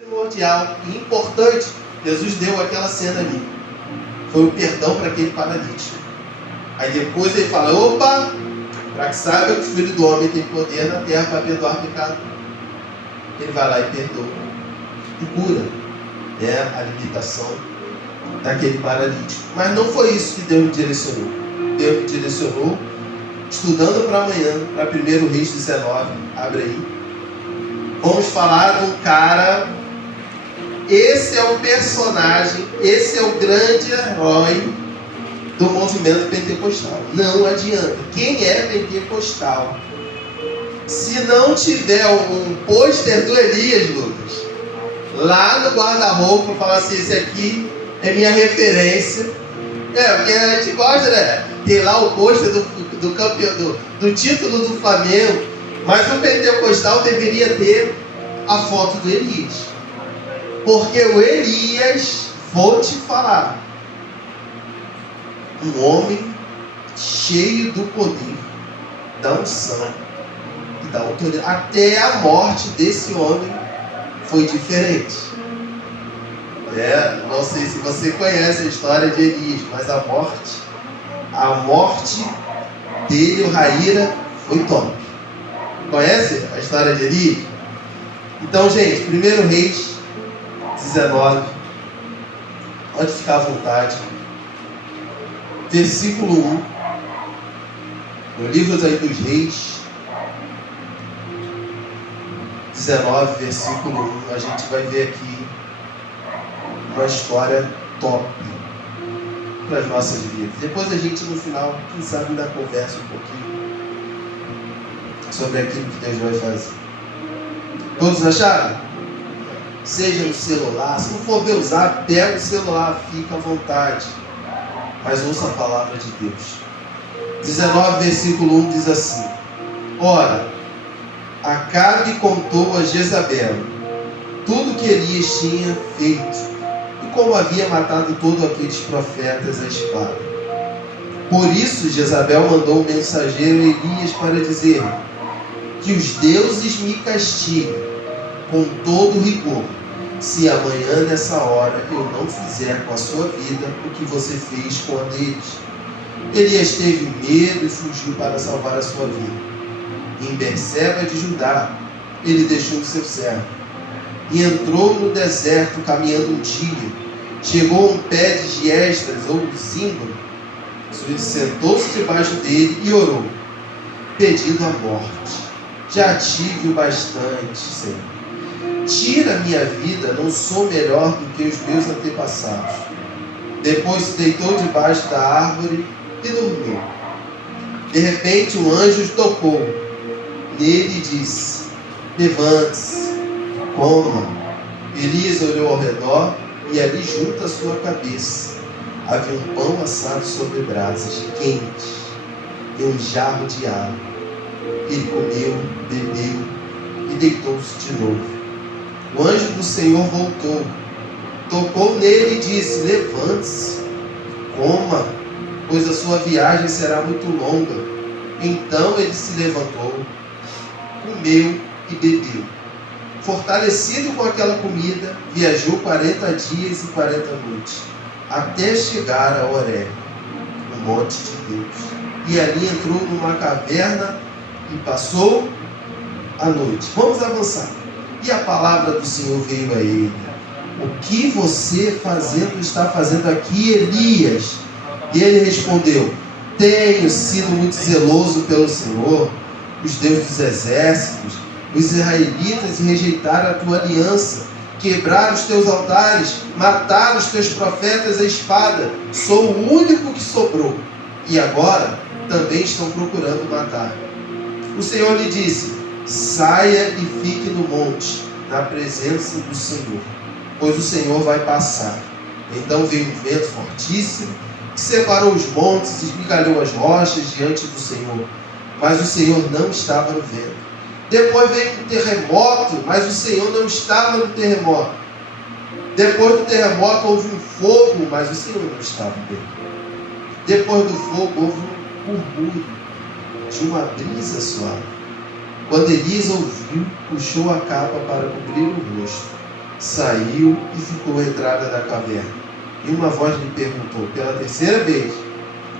primordial e importante, Jesus deu aquela cena ali. Foi o perdão para aquele paralítico. Aí depois ele fala, opa, para que saiba que o Filho do Homem tem poder na terra para perdoar pecado. Ele vai lá e perdoa. E cura, né, a limitação daquele paralítico. Mas não foi isso que Deus me direcionou. Deus me direcionou, estudando para amanhã, para 1 Reis 19, abre aí. Vamos falar de um cara, esse é o personagem, esse é o grande herói do movimento pentecostal. Não adianta. Quem é pentecostal, se não tiver um pôster do Elias, Lucas, lá no guarda-roupa, falar assim, esse aqui é minha referência. Porque a gente gosta, né? Tem lá o pôster do campeão, do título do Flamengo, mas o pentecostal deveria ter a foto do Elias. Porque o Elias, vou te falar, um homem cheio do poder, da unção e da autoridade. Até a morte desse homem foi diferente. Não sei se você conhece a história de Elias, mas a morte dele, o Raíra, foi top. Conhece a história de Elias? Então, gente, 1 Reis 19, pode ficar à vontade. Versículo 1, no livro dos Reis 19, versículo 1, a gente vai ver aqui uma história top para as nossas vidas. Depois a gente no final, quem sabe, ainda conversa um pouquinho sobre aquilo que Deus vai fazer. Todos acharam? Seja no celular, se não for ver o zap, pega o celular, fica à vontade. Mas ouça a palavra de Deus. 19, versículo 1 diz assim: Ora, Acabe contou a Jezabel tudo que Elias tinha feito e como havia matado todos aqueles profetas à espada. Por isso Jezabel mandou um mensageiro a Elias para dizer: que os deuses me castiguem com todo rigor, se amanhã nessa hora eu não fizer com a sua vida o que você fez com a deles. Elias teve medo e fugiu para salvar a sua vida. Em Berseba de Judá, ele deixou o seu servo e entrou no deserto caminhando um dia. Chegou a um pé de giestras ou zimbro, sentou-se debaixo dele e orou, pedindo a morte. Já tive o bastante, Senhor. Tira a minha vida, não sou melhor do que os meus antepassados. Depois se deitou debaixo da árvore e dormiu. De repente um anjo tocou nele e disse: levante-se, coma. Elias olhou ao redor e ali junto à sua cabeça havia um pão assado sobre brasas quentes e um jarro de água. Ele comeu, bebeu e deitou-se de novo. O anjo do Senhor voltou, tocou nele e disse: levante-se, coma, pois a sua viagem será muito longa. Então ele se levantou, comeu e bebeu. Fortalecido com aquela comida, viajou 40 dias e 40 noites, até chegar a Horebe, o monte de Deus. E ali entrou numa caverna e passou a noite. Vamos avançar. E a palavra do Senhor veio a ele: o que você está fazendo aqui, Elias? E ele respondeu: tenho sido muito zeloso pelo Senhor, os deuses dos exércitos. Os israelitas rejeitaram a tua aliança, quebraram os teus altares, mataram os teus profetas à espada. Sou o único que sobrou, e agora também estão procurando matar. O Senhor lhe disse: saia e fique no monte, na presença do Senhor, pois o Senhor vai passar. Então veio um vento fortíssimo, que separou os montes e esmigalhou as rochas diante do Senhor. Mas o Senhor não estava no vento. Depois veio um terremoto, mas o Senhor não estava no terremoto. Depois do terremoto houve um fogo, mas o Senhor não estava nele. Depois do fogo houve um murmúrio de uma brisa suave. Quando Elias ouviu, puxou a capa para cobrir o rosto saiu e ficou à entrada da caverna. E uma voz lhe perguntou pela terceira vez: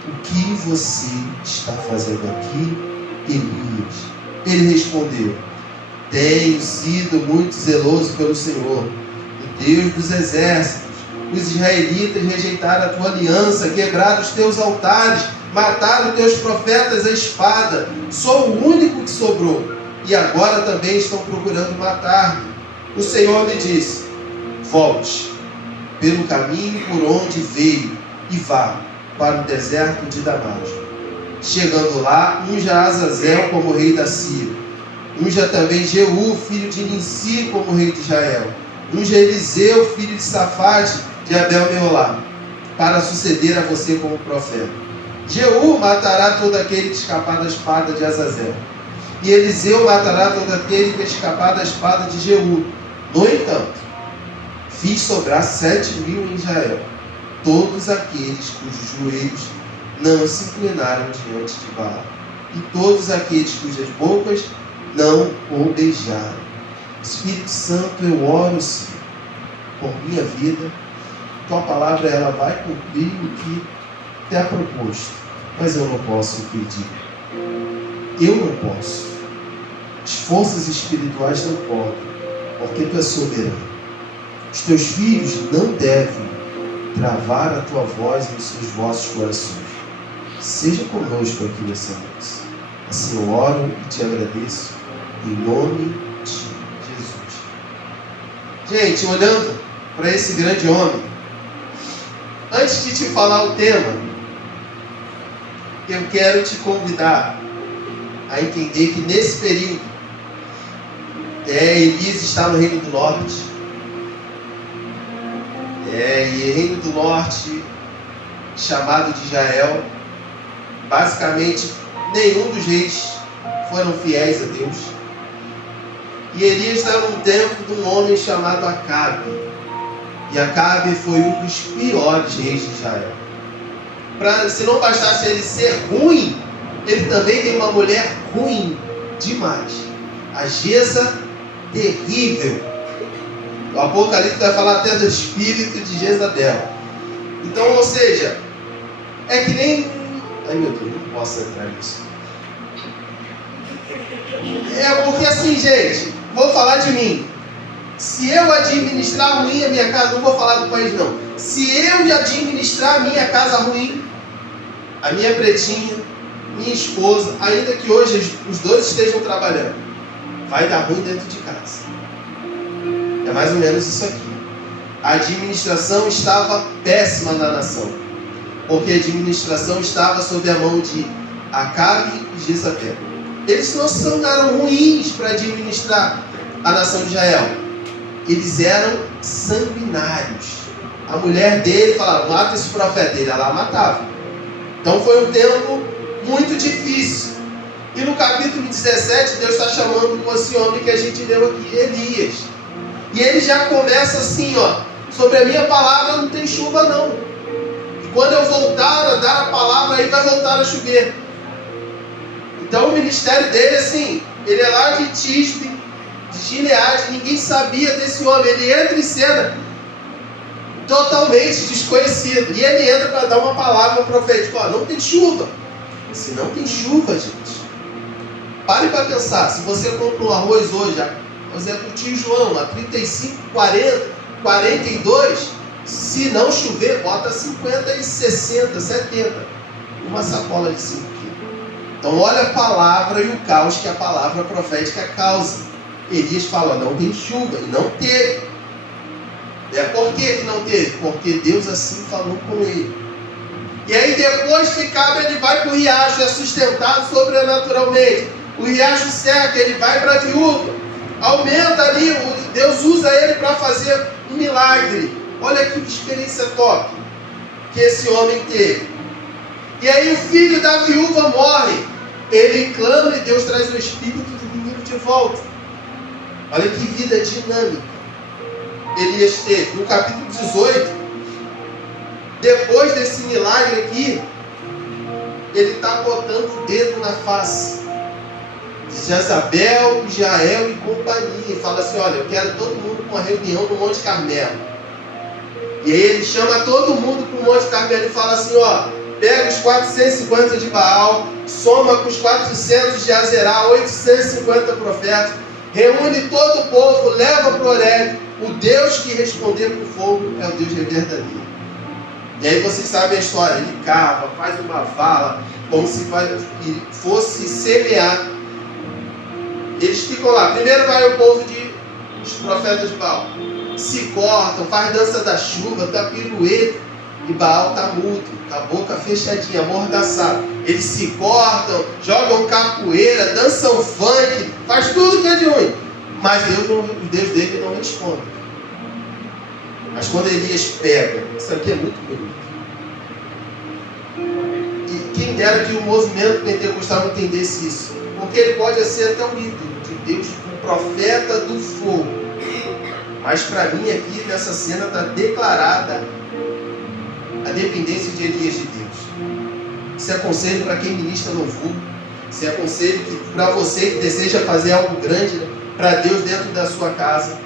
o que você está fazendo aqui, Elias? Ele respondeu: tenho sido muito zeloso pelo Senhor, o Deus dos exércitos. Os israelitas rejeitaram a tua aliança, quebraram os teus altares, mataram teus profetas à espada. Sou o único que sobrou, e agora também estão procurando matar-me. O Senhor lhe disse: volte pelo caminho por onde veio e vá para o deserto de Damasco. Chegando lá, unja Azazel como rei da Síria. Unja também Jeú, filho de Ninsi, como rei de Israel. Unja Eliseu, filho de Safate, de Abel-Meolá, para suceder a você como profeta. Jeú matará todo aquele que escapar da espada de Azazel. E Eliseu matará todo aquele que escapar da espada de Jeú. No entanto, fiz sobrar 7.000 em Israel, todos aqueles cujos joelhos não se inclinaram diante de Baal, e todos aqueles cujas bocas não o beijaram. Espírito Santo, eu oro, Senhor, por minha vida. Tua palavra, ela vai cumprir o que te é proposto, mas eu não posso impedir. Eu não posso. As forças espirituais não podem, porque tu és soberano. Os teus filhos não devem travar a tua voz nos seus vossos corações. Seja conosco aqui nessa noite. Assim eu oro e te agradeço em nome de Jesus. Gente, olhando para esse grande homem, antes de te falar o tema, eu quero te convidar a entender que nesse período, Elias está no Reino do Norte. E Reino do Norte, chamado de Israel, basicamente nenhum dos reis foram fiéis a Deus. E Elias está num tempo de um homem chamado Acabe. E Acabe foi um dos piores reis de Israel. Se não bastasse ele ser ruim, ele também tem uma mulher ruim demais. A Jeza, terrível. O Apocalipse vai falar até do espírito de Jezabel. Então, ou seja, é que nem... Ai meu Deus, não posso entrar nisso. É porque assim, gente, vou falar de mim. Se eu administrar ruim a minha casa, não vou falar do país não. Se eu administrar a minha casa ruim, a minha pretinha, minha esposa, ainda que hoje os dois estejam trabalhando, vai dar ruim dentro de casa. É mais ou menos isso aqui. A administração estava péssima na nação, porque a administração estava sob a mão de Acabe e Jezabel. Eles não eram ruins para administrar a nação de Israel. Eles eram sanguinários. A mulher dele falava: mata esse profeta. Ele lá matava. Então foi um tempo muito difícil. E no capítulo 17, Deus está chamando esse homem que a gente leu aqui, Elias. E ele já começa assim, ó: sobre a minha palavra não tem chuva não. E quando eu voltar a dar a palavra, aí vai voltar a chover. Então o ministério dele, assim, ele é lá de Tisbe, de Gileade, ninguém sabia desse homem. Ele entra em cena totalmente desconhecido. E ele entra para dar uma palavra profética: ó, não tem chuva. E se não tem chuva, gente, pare para pensar. Se você compra um arroz hoje, por exemplo, o tio João, a 35, 40, 42, se não chover, bota 50 e 60, 70. Uma sacola de 5 quilos. Então olha a palavra e o caos que a palavra profética causa. Elias fala: não tem chuva. E não teve. Por que não teve? Porque Deus assim falou com ele. E aí depois que cabe, ele vai para o riacho, é sustentado sobrenaturalmente. O riacho seca, ele vai para a viúva. Aumenta ali, Deus usa ele para fazer um milagre. Olha que experiência top que esse homem teve. E aí o filho da viúva morre. Ele clama e Deus traz o espírito do menino de volta. Olha que vida dinâmica Elias teve. No capítulo 18, depois desse milagre aqui, ele está botando o dedo na face. de Jezabel, Jael e companhia, e fala assim: olha, eu quero todo mundo com uma reunião no Monte Carmelo. E aí ele chama todo mundo para o Monte Carmelo e fala assim: ó, pega os 450 de Baal, soma com os 400 de Azerá, 850 profetas, reúne todo o povo, leva para o Horebe. O Deus que responder com fogo é o Deus verdadeiro. E aí vocês sabem a história, ele cava, faz uma vala, como se fosse semear. Eles ficam lá. Primeiro vai o povo os profetas de Baal. Se cortam, faz dança da chuva, dá pirueta. E Baal está mudo, com a boca fechadinha, amordaçado. Eles se cortam, jogam capoeira, dançam funk, faz tudo que é de ruim. Mas o Deus dele não responde. Mas quando Elias pega, isso aqui é muito bonito. E quem dera que o movimento pentecostal não entendesse isso. Porque ele pode ser até um ídolo de Deus, um profeta do fogo. Mas para mim aqui nessa cena está declarada a dependência de Elias de Deus. Isso é conselho para quem ministra louvor. Isso é conselho para você que deseja fazer algo grande para Deus dentro da sua casa.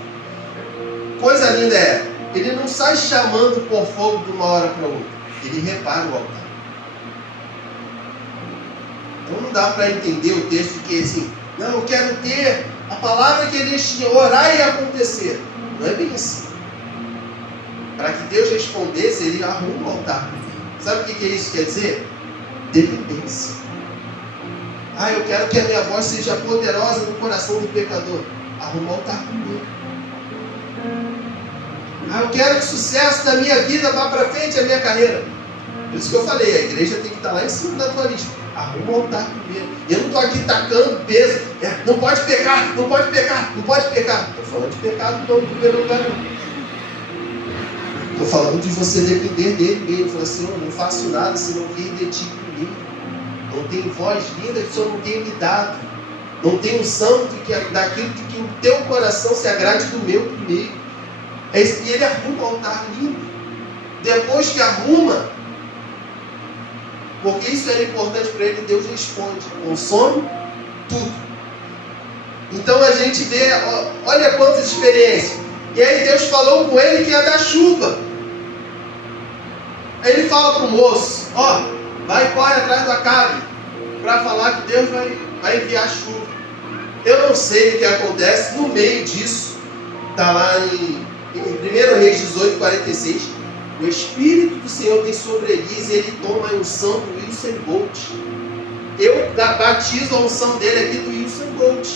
Coisa linda é, ele não sai chamando por fogo de uma hora para outra. Ele repara o altar. Então não dá para entender o texto que assim, não, eu quero ter a palavra que Elias tinha, orar e acontecer. Não é bem assim. Para que Deus respondesse, ele arruma o altar. Sabe o que isso quer dizer? Dependência. Ah, eu quero que a minha voz seja poderosa no coração do pecador. Arruma o altar comigo. Ah, eu quero que o sucesso da minha vida vá para frente, a minha carreira. Por isso que eu falei, a igreja tem que estar lá em cima da tua lista. Arruma o altar comigo. Eu não estou aqui tacando peso. Não pode pecar, não pode pecar, não pode pecar. Estou falando de pecado não, em primeiro lugar não. Estou falando de você depender dele mesmo. Falar assim, eu não faço nada se não vir de ti comigo. Não tem voz linda que o Senhor não tem me dado. Não tem unção daquilo de que o teu coração se agrade do meu primeiro. E ele arruma o altar lindo. Depois que arruma, porque isso era importante para ele, Deus responde. Consome tudo. Então a gente vê, olha quantas experiências. E aí Deus falou com ele que ia dar chuva. Aí ele fala para o moço, vai e corre atrás do Acabe, para falar que Deus vai enviar chuva. Eu não sei o que acontece no meio disso. Está lá em 1 Reis 18, 46. O Espírito do Senhor vem sobre Elias e ele toma a unção do Usain Bolt. Eu batizo a unção dele aqui do Usain Bolt.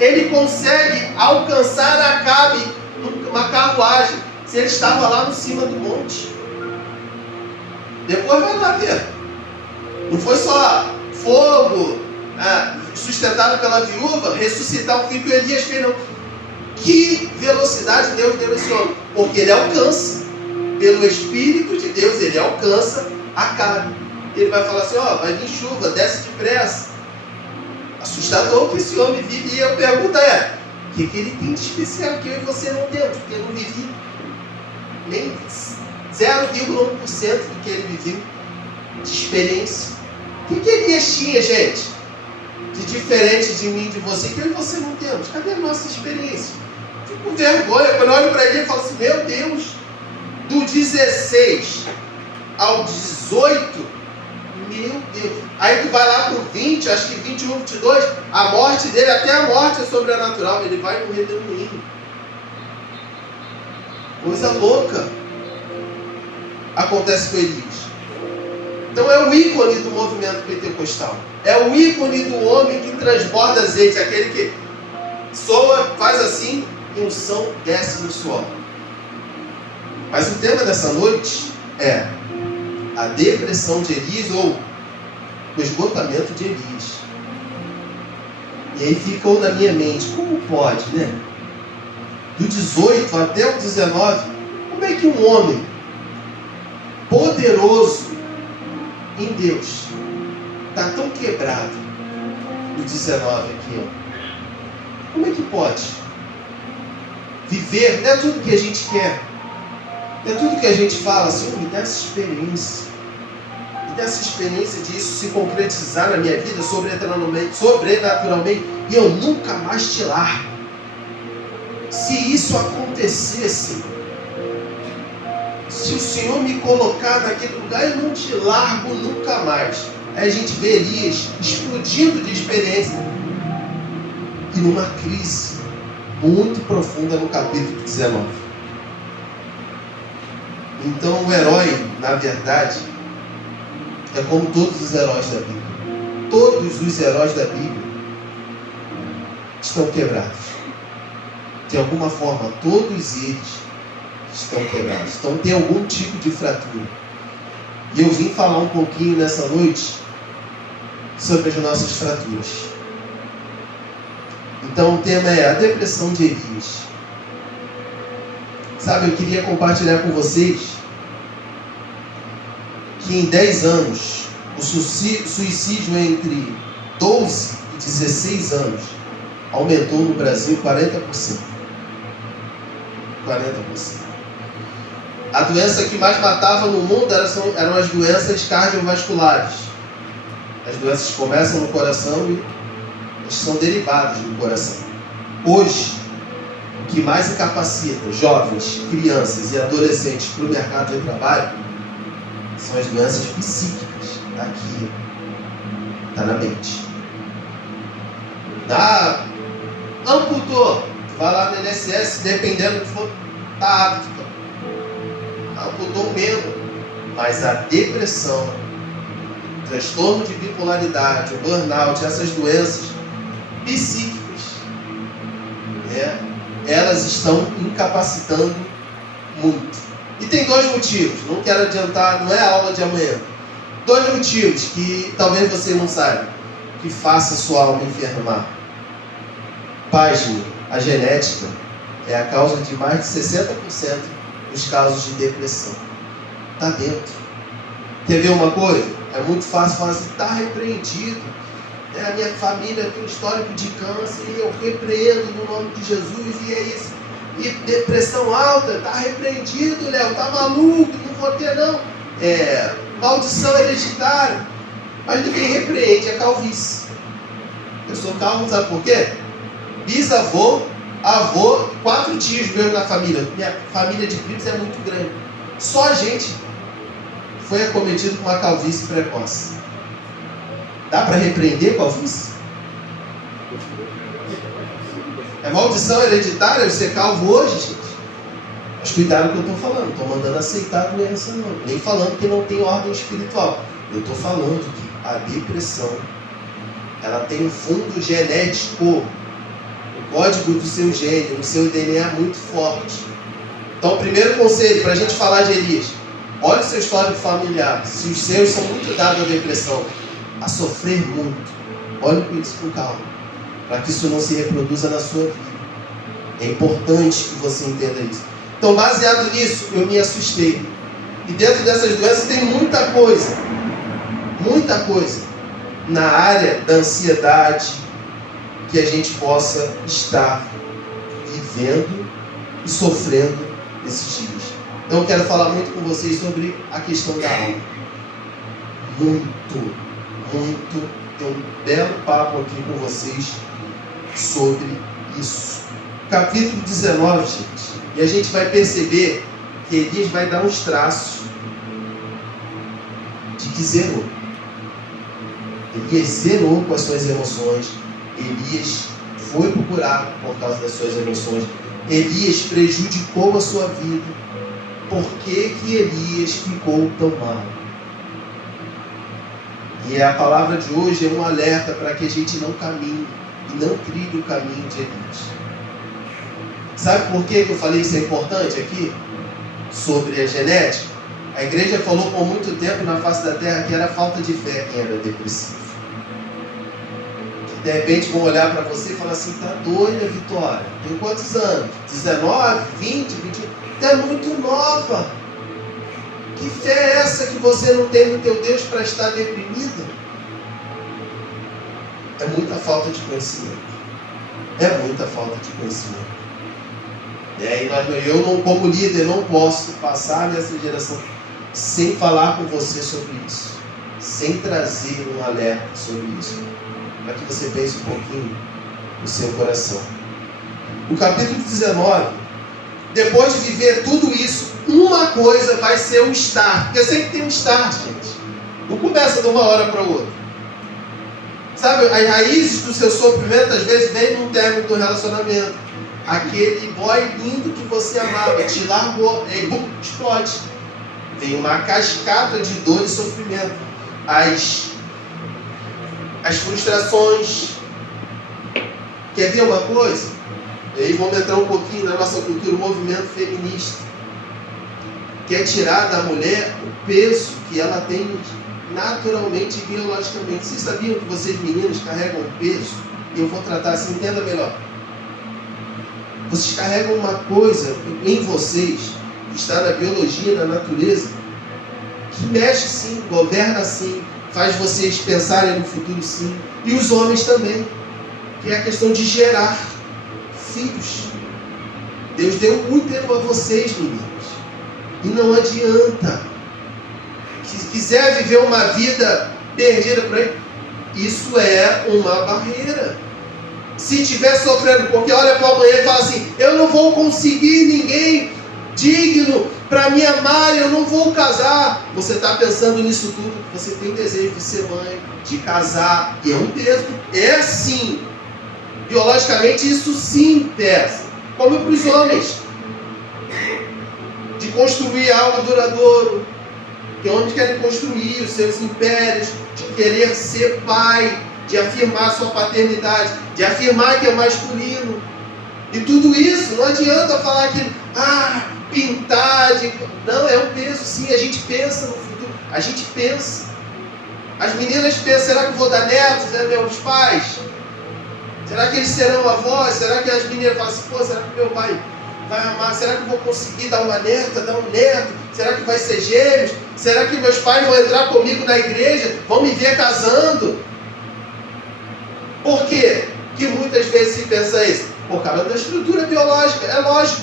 Ele consegue alcançar Acabe numa carruagem, se ele estava lá no cima do monte. Depois vai lá ver. Não foi só fogo sustentado pela viúva, ressuscitar o filho que o Elias fez, não. Que velocidade Deus deu a esse homem? Porque ele alcança, pelo Espírito de Deus, ele alcança Acabe. Ele vai falar assim, vai vir chuva, desce depressa. Assustador que esse homem vive. E a pergunta é, o que ele tem de especial que eu e você não temos? Porque eu não vivi nem 0,1% do que ele viveu de experiência. O que Elias tinha, gente, de diferente de mim e de você, que eu e você não temos? Cadê a nossa experiência? Fico com vergonha quando eu olho para ele e falo assim, meu Deus, do 16 ao 18, meu Deus. Aí tu vai lá para o 20, acho que 21, 22, a morte dele, até a morte é sobrenatural, ele vai no redemoinho. Coisa louca acontece com Elias. Então é o ícone do movimento pentecostal. É o ícone do homem que transborda azeite, aquele que soa, faz assim, e unção desce no suor. Mas o tema dessa noite é a depressão de Elias ou o esgotamento de Elias. E aí ficou na minha mente, como pode, né? Do 18 até o 19, como é que um homem poderoso em Deus está tão quebrado? No 19 aqui, como é que pode viver? Não é tudo que a gente quer, não é tudo que a gente fala assim, me dá essa experiência. ter essa experiência disso se concretizar na minha vida sobrenaturalmente, e eu nunca mais te largo. Se isso acontecesse, se o Senhor me colocar naquele lugar, eu não te largo nunca mais. Aí a gente vê Elias explodindo de experiência e numa crise muito profunda no capítulo 19. Então o herói, na verdade, é como todos os heróis da Bíblia. Todos os heróis da Bíblia estão quebrados. De alguma forma, todos eles estão quebrados. Então tem algum tipo de fratura. E eu vim falar um pouquinho nessa noite sobre as nossas fraturas. Então o tema é a depressão de Elias. Sabe, eu queria compartilhar com vocês que em 10 anos, o suicídio entre 12 e 16 anos aumentou no Brasil 40%. 40%. A doença que mais matava no mundo eram as doenças cardiovasculares. As doenças começam no coração e são derivadas do coração. Hoje, o que mais incapacita jovens, crianças e adolescentes para o mercado de trabalho são as doenças psíquicas. Aqui, está na mente. Amputou, vai lá no INSS, dependendo do que for, está apto. Amputou o membro, mas a depressão, o transtorno de bipolaridade, o burnout, essas doenças psíquicas, elas estão incapacitando muito. E tem 2 motivos, não quero adiantar, não é a aula de amanhã. 2 motivos que talvez você não saiba, que faça sua alma enfermar. Pasme, a genética é a causa de mais de 60% dos casos de depressão. Está dentro. Quer ver uma coisa? É muito fácil falar assim, está repreendido. A minha família tem um histórico de câncer e eu repreendo no nome de Jesus, e é isso. E depressão alta, está repreendido, Léo, está maluco, não vou ter não. Maldição hereditária. Mas ninguém repreende, é calvície. Eu sou calvo, sabe por quê? Bisavô, avô, 4 tios meus na família. Minha família de primos é muito grande. Só a gente foi acometido com uma calvície precoce. Dá para repreender calvície? É maldição hereditária eu ser calvo hoje, gente? Mas cuidado com o que eu estou falando. Não estou mandando aceitar a doença, não. Nem falando que não tem ordem espiritual. Eu estou falando que a depressão, ela tem um fundo genético. O código do seu gene, do seu DNA muito forte. Então, o primeiro conselho para a gente falar de Elias: olhe o seu histórico familiar. Se os seus são muito dados à depressão, a sofrer muito, olhe com isso com calma, para que isso não se reproduza na sua vida. É importante que você entenda isso. Então, baseado nisso, eu me assustei. E dentro dessas doenças tem muita coisa na área da ansiedade que a gente possa estar vivendo e sofrendo esses dias. Então, eu quero falar muito com vocês sobre a questão da alma. Muito. Tem um belo papo aqui com vocês sobre isso. Capítulo 19, gente. E a gente vai perceber que Elias vai dar uns traços de que zerou. Elias zerou com as suas emoções. Elias foi procurado por causa das suas emoções. Elias prejudicou a sua vida. Por que Elias ficou tão mal? E a palavra de hoje é um alerta para que a gente não caminhe e não trilhe o caminho de Elias. Sabe por que eu falei isso é importante aqui? Sobre a genética. A igreja falou por muito tempo na face da terra que era falta de fé quem era depressivo. De repente vão olhar para você e falar assim: tá doida, Vitória? Tem quantos anos? 19, 20, 21? Você é muito nova. Que fé é essa que você não tem no teu Deus para estar deprimida? É muita falta de conhecimento. É muita falta de conhecimento. E eu, não, como líder, não posso passar nessa geração sem falar com você sobre isso. sem trazer um alerta sobre isso, para que você pense um pouquinho no seu coração. O capítulo 19, depois de viver tudo isso, uma coisa vai ser um start, porque sempre tem um start, gente. Não começa de uma hora para outra. Sabe, as raízes do seu sofrimento às vezes vêm num término do relacionamento. Aquele boy lindo que você amava te largou, e bum, explode. Vem uma cascata de dor e sofrimento. As frustrações. Quer ver uma coisa? E aí vamos entrar um pouquinho na nossa cultura, o movimento feminista. Quer tirar da mulher o peso que ela tem naturalmente e biologicamente. Vocês sabiam que vocês meninas carregam um peso? E eu vou tratar assim, entenda melhor. Vocês carregam uma coisa em vocês, que está na biologia, na natureza, que mexe sim, governa sim, faz vocês pensarem no futuro sim. E os homens também, que é a questão de gerar filhos. Deus deu muito tempo a vocês, meninas. E não adianta. Se quiser viver uma vida perdida por aí, isso é uma barreira. Se estiver sofrendo, porque olha para amanhã e fala assim, eu não vou conseguir ninguém digno para me amar, eu não vou casar. Você está pensando nisso tudo, você tem desejo de ser mãe, de casar, e é um peso. É sim. Biologicamente isso sim pesa. Como para os homens. De construir algo duradouro. Que homens querem construir os seus impérios, de querer ser pai, de afirmar sua paternidade, de afirmar que é masculino. E tudo isso, não adianta falar que, pintar, não, é um peso sim, a gente pensa no futuro, a gente pensa. As meninas pensam, será que eu vou dar netos, meus pais? Será que eles serão avós? Será que as meninas falam assim, será que meu pai vai amar? Será que eu vou conseguir dar uma neta, dar um neto? Será que vai ser gêmeos? Será que meus pais vão entrar comigo na igreja? Vão me ver casando? Por quê que muitas vezes se pensa isso? Por causa da estrutura biológica, é lógico.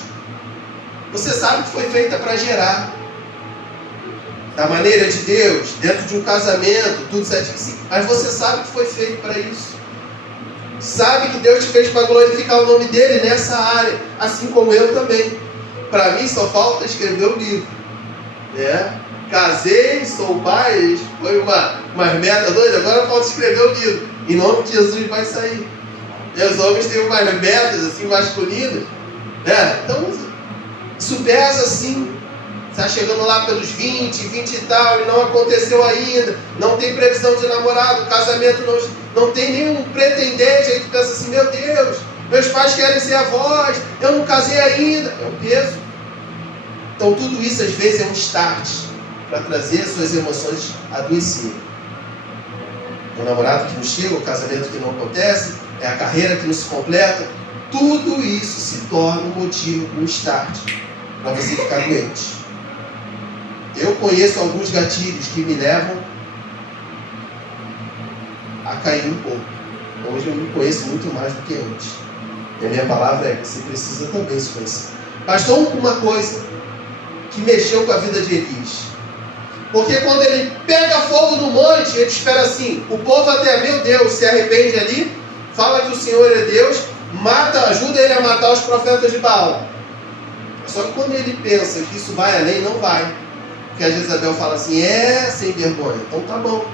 Você sabe que foi feita para gerar. Da maneira de Deus, dentro de um casamento, tudo certinho, sim. Mas você sabe que foi feito para isso. Sabe que Deus te fez para glorificar o nome dele nessa área, assim como eu também. Para mim só falta escrever o livro. Casei, sou pai, foi uma meta doida, agora falta escrever o livro. Em nome de Jesus vai sair. E os homens têm umas metas assim masculinas. Então, isso pesa assim. Está chegando lá pelos 20 e tal, e não aconteceu ainda. Não tem previsão de namorado, casamento não tem nenhum pretendente. Aí tu pensa assim, meu Deus, meus pais querem ser avós, eu não casei ainda. É um peso. Então tudo isso às vezes é um start para trazer as suas emoções adoecerem. O namorado que não chega, o casamento que não acontece, é a carreira que não se completa. Tudo isso se torna um motivo, um start para você ficar doente. Eu conheço alguns gatilhos que me levam a cair um pouco. Hoje eu me conheço muito mais do que antes. E a minha palavra é que você precisa também se conhecer. Pastor, uma coisa que mexeu com a vida de Elias. Porque quando ele pega fogo no monte, ele espera assim, o povo até, meu Deus, se arrepende ali, fala que o Senhor é Deus, ajuda ele a matar os profetas de Baal. Só que quando ele pensa que isso vai além, não vai. Porque a Jezabel fala assim, sem vergonha, então tá bom.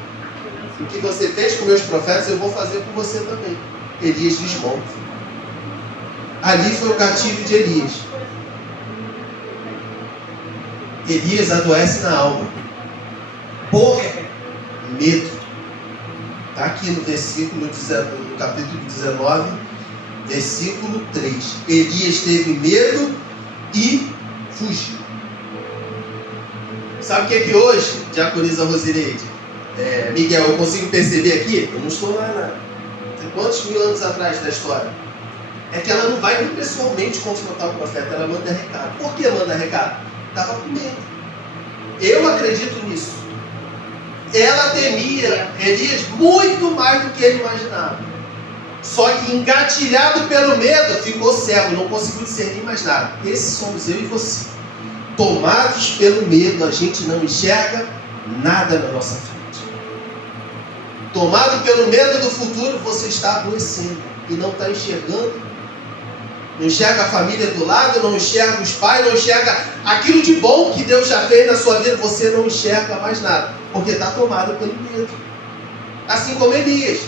O que você fez com meus profetas, eu vou fazer com você também. Elias desmonta. Ali foi o gatilho de Elias. Elias adoece na alma. Por medo. Está aqui no versículo, no capítulo 19, versículo 3. Elias teve medo e fugiu. Sabe o que é que hoje, diaconisa Rosineide, Miguel, eu consigo perceber aqui? Eu não estou lá, quantos mil anos atrás da história? É que ela não vai pessoalmente confrontar o profeta, ela manda recado. Por que manda recado? Estava com medo. Eu acredito nisso. Ela temia Elias muito mais do que ele imaginava. Só que engatilhado pelo medo, ficou cego, não conseguiu discernir mais nada. Esses somos eu e você. Tomados pelo medo, a gente não enxerga nada na nossa frente. tomado pelo medo do futuro, você está adoecendo e não está enxergando. Não enxerga a família do lado, não enxerga os pais, não enxerga aquilo de bom que Deus já fez na sua vida. Você não enxerga mais nada, porque está tomado pelo medo. Assim como Elias.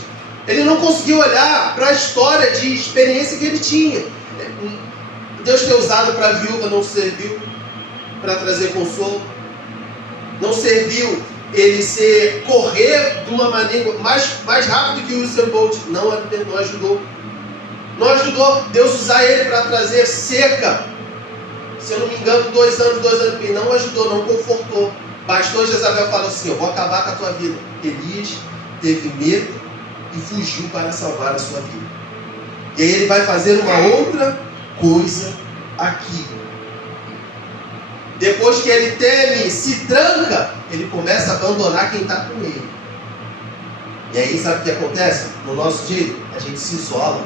Ele não conseguiu olhar para a história de experiência que ele tinha. Deus ter usado para a viúva não serviu para trazer consolo. Não serviu ele correr de uma maneira mais rápido que o Usain Bolt. Não ajudou. Não ajudou Deus usar ele para trazer seca. Se eu não me engano, 2 anos e meio. Não ajudou, não confortou. Bastou Jezabel falar assim: eu vou acabar com a tua vida. Elias teve medo e fugiu para salvar a sua vida. E aí ele vai fazer uma outra coisa aqui. Depois que ele teme, se tranca, ele começa a abandonar quem está com ele. E aí sabe o que acontece? No nosso dia, a gente se isola.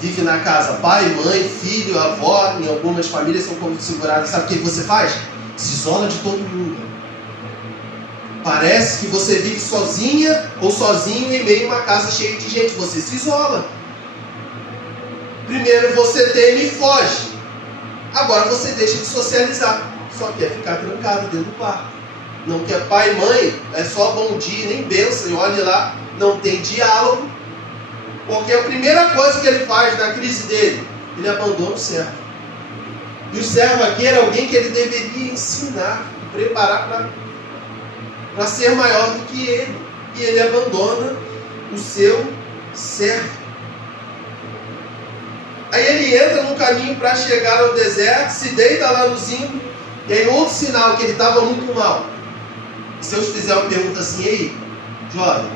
Vive na casa pai, mãe, filho, avó. Em algumas famílias são configuradas. Sabe o que você faz? Se isola de todo mundo. Parece que você vive sozinha ou sozinho em meio a uma casa cheia de gente. Você se isola. Primeiro você teme e foge. Agora você deixa de socializar. Só quer ficar trancado dentro do quarto. Não quer pai e mãe. É só bom dia, nem bênção. E olhe lá, não tem diálogo. Porque a primeira coisa que ele faz na crise dele, ele abandona o servo. E o servo aqui era alguém que ele deveria ensinar, preparar para ser maior do que ele. E ele abandona o seu servo. Aí ele entra no caminho para chegar ao deserto, se deita lá no zinco. E aí outro sinal que ele estava muito mal. E se eu te fizer uma pergunta assim: ei, jovem,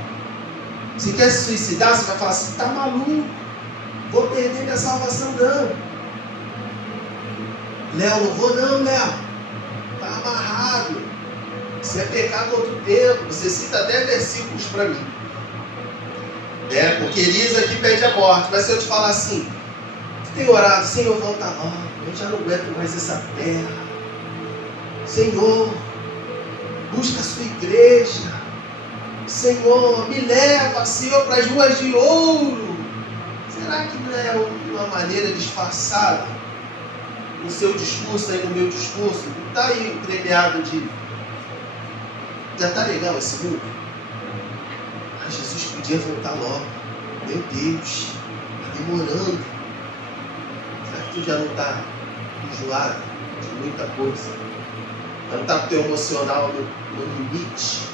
você quer se suicidar? Você vai falar assim: tá maluco, vou perder minha salvação não. Léo, não vou não, Léo, tá amarrado. Isso é pecado contra o tempo. Você cita até versículos para mim, porque Elisa aqui pede a morte. Mas se eu te falar assim: tu tem orado, Senhor, volta logo, eu já não aguento mais essa terra. Senhor, busca a sua igreja. Senhor, me leva, Senhor, para as ruas de ouro. Será que não é uma maneira disfarçada no seu discurso, aí no meu discurso? Não está aí premiado de... Já está legal esse mundo? Ah, Jesus podia voltar logo. Meu Deus, está demorando. Será que tu já não está enjoado de muita coisa? Já não está com o teu emocional no limite?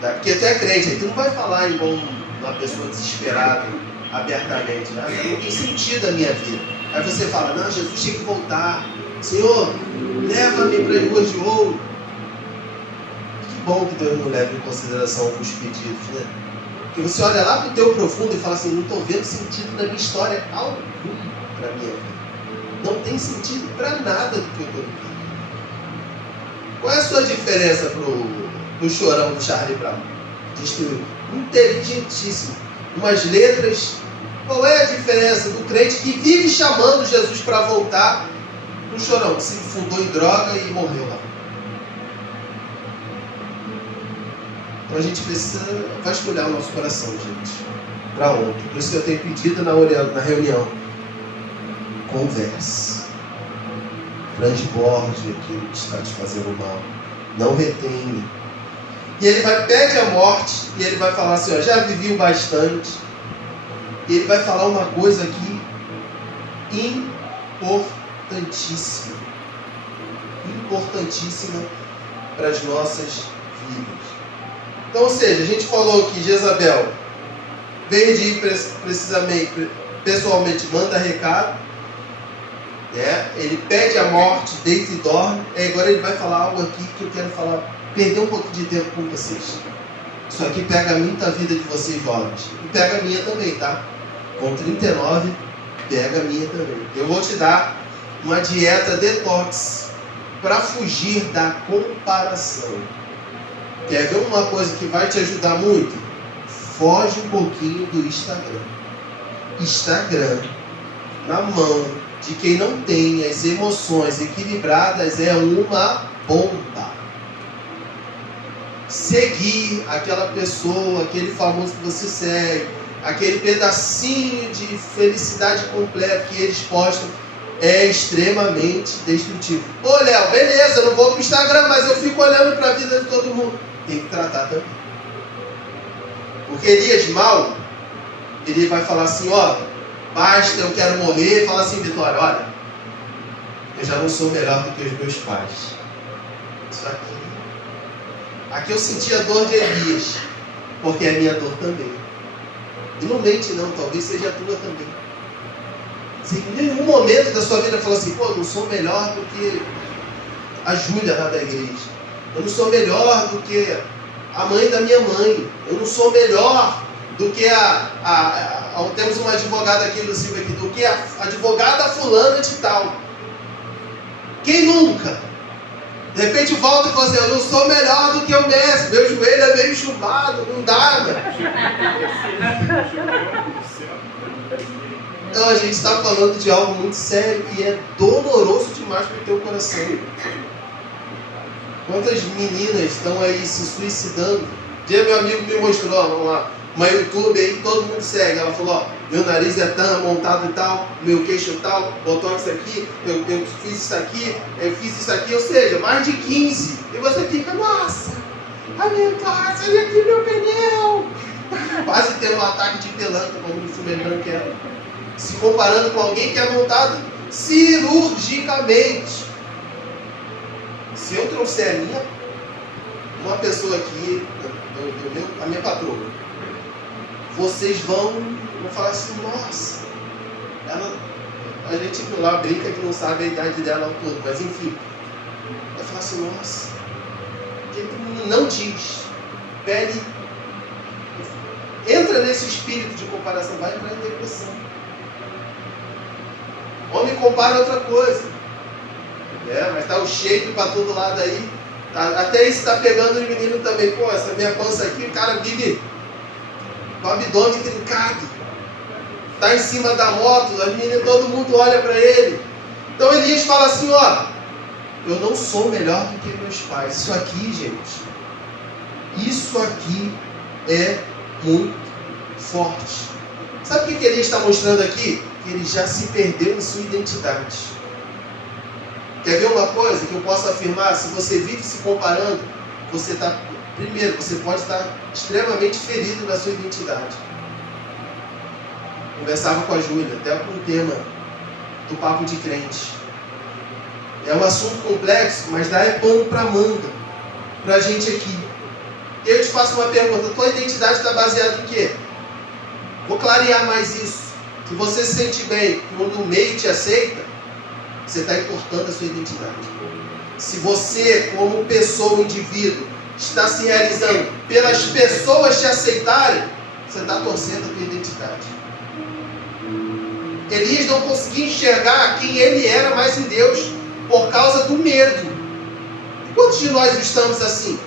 Porque tu é crente, aí tu não vai falar igual uma pessoa desesperada, abertamente, né? Não tem sentido a minha vida. Aí você fala: não, Jesus tinha que voltar. Senhor, leva-me para as ruas de ouro. Que bom que Deus não leva em consideração alguns pedidos, né? Porque você olha lá para o teu profundo e fala assim: não estou vendo sentido na minha história algum para a minha vida. Não tem sentido para nada do que eu estou vivendo. Qual é a sua diferença pro chorão do Charlie Brown? Destruiu. Inteligentíssimo. Umas letras. Qual é a diferença do crente que vive chamando Jesus para voltar pro chorão, que se fundou em droga e morreu lá? Então a gente precisa vasculhar o nosso coração, gente, para ontem. Por isso que eu tenho pedido na reunião: converse. Transborde aquilo que está te fazendo mal. Não retenha. E ele pede a morte, e ele vai falar assim: ó, já vivi o bastante. E ele vai falar uma coisa aqui importantíssima. Importantíssima para as nossas vidas. Então, ou seja, a gente falou que Jezabel, em vez de ir pessoalmente, manda recado. Ele pede a morte, deita e dorme. Agora ele vai falar algo aqui que eu quero falar, perder um pouco de tempo com vocês. Isso aqui pega muita vida de vocês, jovens. E pega a minha também, tá? Com 39, pega a minha também. Eu vou te dar uma dieta detox para fugir da comparação. Quer ver uma coisa que vai te ajudar muito? Foge um pouquinho do Instagram. Instagram na mão de quem não tem as emoções equilibradas é uma bomba. seguir aquela pessoa, aquele famoso que você segue, aquele pedacinho de felicidade completa que eles postam, é extremamente destrutivo. Ô Léo, beleza, eu não vou pro Instagram, mas eu fico olhando para a vida de todo mundo. Tem que tratar também. Porque Elias mal, ele vai falar assim, ó, basta, eu quero morrer. Fala assim, Vitória, olha, eu já não sou melhor do que os meus pais. Isso aqui eu senti a dor de Elias, porque é a minha dor também. E não mente não, talvez seja a tua também. Se em nenhum momento da sua vida fala assim, pô, eu não sou melhor do que a Júlia lá da igreja. Eu não sou melhor do que a mãe da minha mãe. Eu não sou melhor do que temos uma advogada aqui no Silvio aqui, do que a advogada fulana de tal. Quem nunca? De repente volta e fala assim, eu não sou melhor do que o mestre, meu joelho é meio chumbado, não dá, mano. Então a gente está falando de algo muito sério e é doloroso demais para o teu coração. Quantas meninas estão aí se suicidando? Um dia meu amigo me mostrou uma YouTube aí que todo mundo segue. Ela falou, ó, meu nariz é tão montado e tal, meu queixo tal, botox aqui, eu fiz isso aqui, eu fiz isso aqui, ou seja, mais de 15. E você fica, nossa, olha aqui meu pneu. Quase tendo um ataque de pelanca, como no filme americano que era. Se comparando com alguém que é montado cirurgicamente. Se eu trouxer uma pessoa aqui, a minha patroa, vocês vão falar assim, nossa, a gente lá brinca que não sabe a idade dela ao todo, mas enfim, vai falar assim, nossa, não diz, pele, entra nesse espírito de comparação, vai entrar em depressão. Homem compara outra coisa, mas tá o shape para todo lado aí, até isso tá pegando o menino também, pô, essa minha pança aqui, o cara vive com o abdômen trincado, tá em cima da moto, as meninas, todo mundo olha para ele. Então Elias fala assim, ó, eu não sou melhor do que meus pais. Isso aqui, gente, isso aqui é muito forte. Sabe o que Elias está mostrando aqui? Que ele já se perdeu em sua identidade. Quer ver uma coisa que eu posso afirmar? Se você vive se comparando, você pode estar extremamente ferido na sua identidade. Conversava com a Júlia, até com o tema do papo de crente. É um assunto complexo, mas dá pano para manga para a gente aqui. Eu te faço uma pergunta, tua identidade está baseada em quê? Vou clarear mais isso. Se você se sente bem quando o meio te aceita, você está entortando a sua identidade. Se você, como pessoa, indivíduo, está se realizando pelas pessoas te aceitarem, você está torcendo a tua identidade. Elias não conseguia enxergar quem ele era mais em Deus por causa do medo. E quantos de nós estamos assim?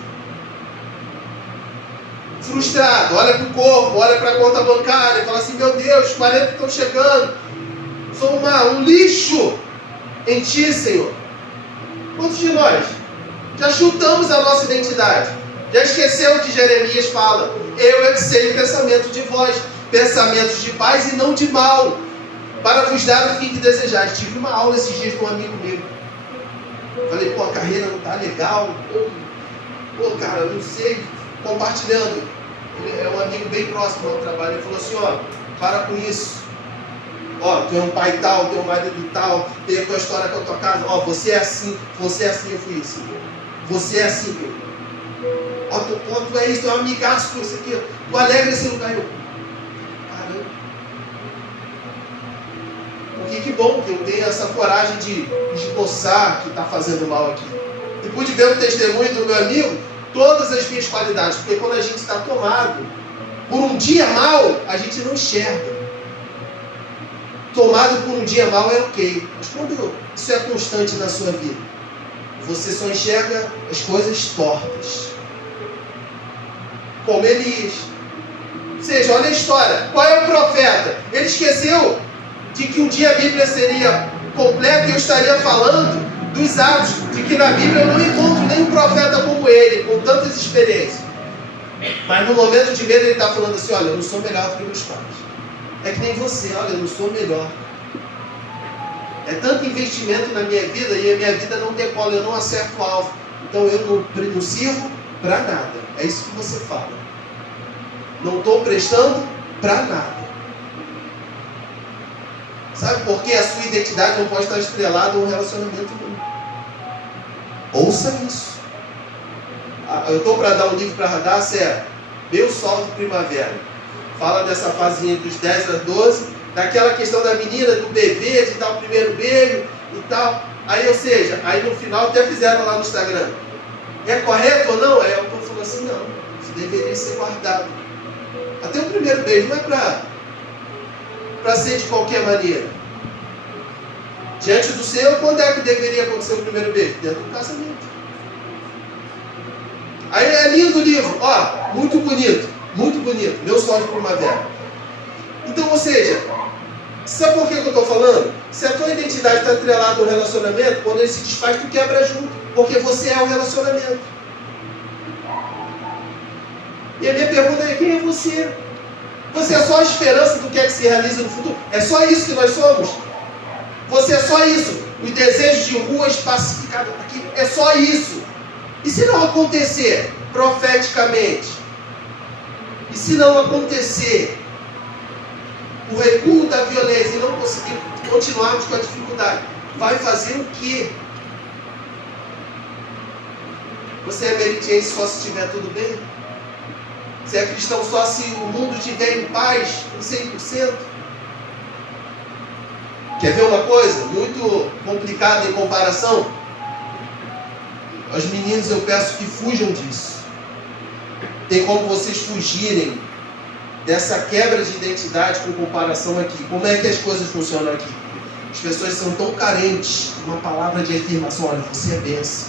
Frustrado, olha para o corpo, olha para a conta bancária e fala assim, meu Deus, 40 estão chegando, sou um lixo em ti, Senhor. Quantos de nós já chutamos a nossa identidade? Já esqueceu que Jeremias fala, eu é que sei o pensamento de vós, pensamentos de paz e não de mal, para vos dar o fim que desejais. Tive uma aula esses dias com um amigo meu. Falei, pô, a carreira não tá legal, pô, cara, não sei, compartilhando. Ele é um amigo bem próximo ao trabalho. Ele falou assim, ó, para com isso. Ó, tu é um pai tal, tu é um marido tal, tem a tua história com a tua casa. Ó, você é assim, eu fui isso. Você é assim, meu. Ó, tu é isso, tu é um amigaço com isso aqui. Tu alegra esse lugar. Caramba. Porque que bom que eu tenho essa coragem de esboçar que está fazendo mal aqui. E pude ver o testemunho do meu amigo, todas as minhas qualidades, porque quando a gente está tomado por um dia mal, a gente não enxerga. Tomado por um dia mal é ok, mas quando isso é constante na sua vida, você só enxerga as coisas tortas. Como Elias. Ou seja, olha a história. Qual é o profeta? Ele esqueceu de que um dia a Bíblia seria completa e eu estaria falando dos Atos, de que na Bíblia eu não encontro nenhum profeta como ele, com tantas experiências. Mas no momento de medo ele está falando assim, olha, eu não sou melhor do que meus pais. É que nem você, olha, eu não sou melhor. É tanto investimento na minha vida e a minha vida não decola, eu não acerto o alvo. Então eu não sirvo para nada. É isso que você fala. Não estou prestando para nada. Sabe por que a sua identidade não pode estar estrelada a um relacionamento nenhum? Ouça isso. Eu estou para dar um livro para Radassa, é Meu Sol de Primavera. Fala dessa fazinha dos 10 a 12, daquela questão da menina, do bebê, de dar o primeiro beijo e tal. Aí, ou seja, aí no final até fizeram lá no Instagram. É correto ou não? Aí o povo falou assim, não, isso deveria ser guardado. Até o primeiro beijo não é para ser de qualquer maneira. Diante do Senhor, quando é que deveria acontecer o primeiro beijo? Dentro do casamento. Aí é lindo o livro, ó, muito bonito, Meu Sol de Primavera. Então, ou seja, sabe por que eu estou falando? Se a tua identidade está atrelada ao relacionamento, quando ele se desfaz, tu quebra junto, porque você é o relacionamento. E a minha pergunta é, quem é você? Você é só a esperança do que é que se realiza no futuro? É só isso que nós somos? Você é só isso? Os desejos de ruas pacificadas aqui, é só isso? E se não acontecer profeticamente? E se não acontecer o recuo da violência e não conseguir continuarmos com a dificuldade? Vai fazer o quê? Você é meritiense só se estiver tudo bem? Você é cristão só se o mundo estiver em paz em 100%? Quer ver uma coisa muito complicada em comparação? Aos meninos eu peço que fujam disso. Tem como vocês fugirem dessa quebra de identidade com comparação aqui. Como é que as coisas funcionam aqui? As pessoas são tão carentes de uma palavra de afirmação. Olha, você é bênção.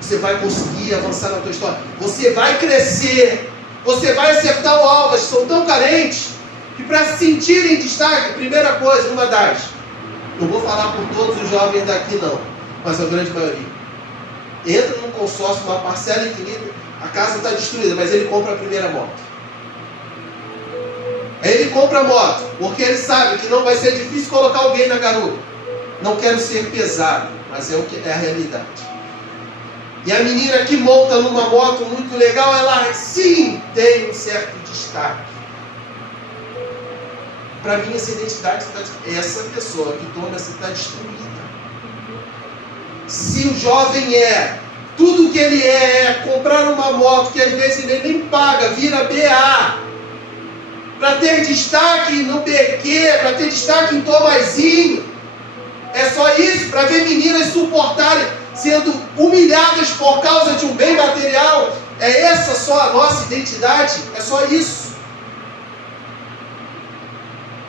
Você vai conseguir avançar na tua história. Você vai crescer. Você vai acertar o alvo. Elas são tão carentes que para se sentirem destaque, primeira coisa, uma das, não vou falar por todos os jovens daqui não, mas a grande maioria. Entra num consórcio, uma parcela infinita, a casa está destruída, mas ele compra a primeira moto. Aí ele compra a moto, porque ele sabe que não vai ser difícil colocar alguém na garupa. Não quero ser pesado, mas é o que é a realidade. E a menina que monta numa moto muito legal, ela sim tem um certo destaque. Para mim essa identidade, essa pessoa que toma essa está destruída. Se o jovem tudo que ele é comprar uma moto que às vezes ele nem paga, vira BA, para ter destaque no BQ, para ter destaque em Tomazinho, é só isso, para ver meninas suportarem, sendo humilhadas por causa de um bem material, é essa só a nossa identidade? É só isso?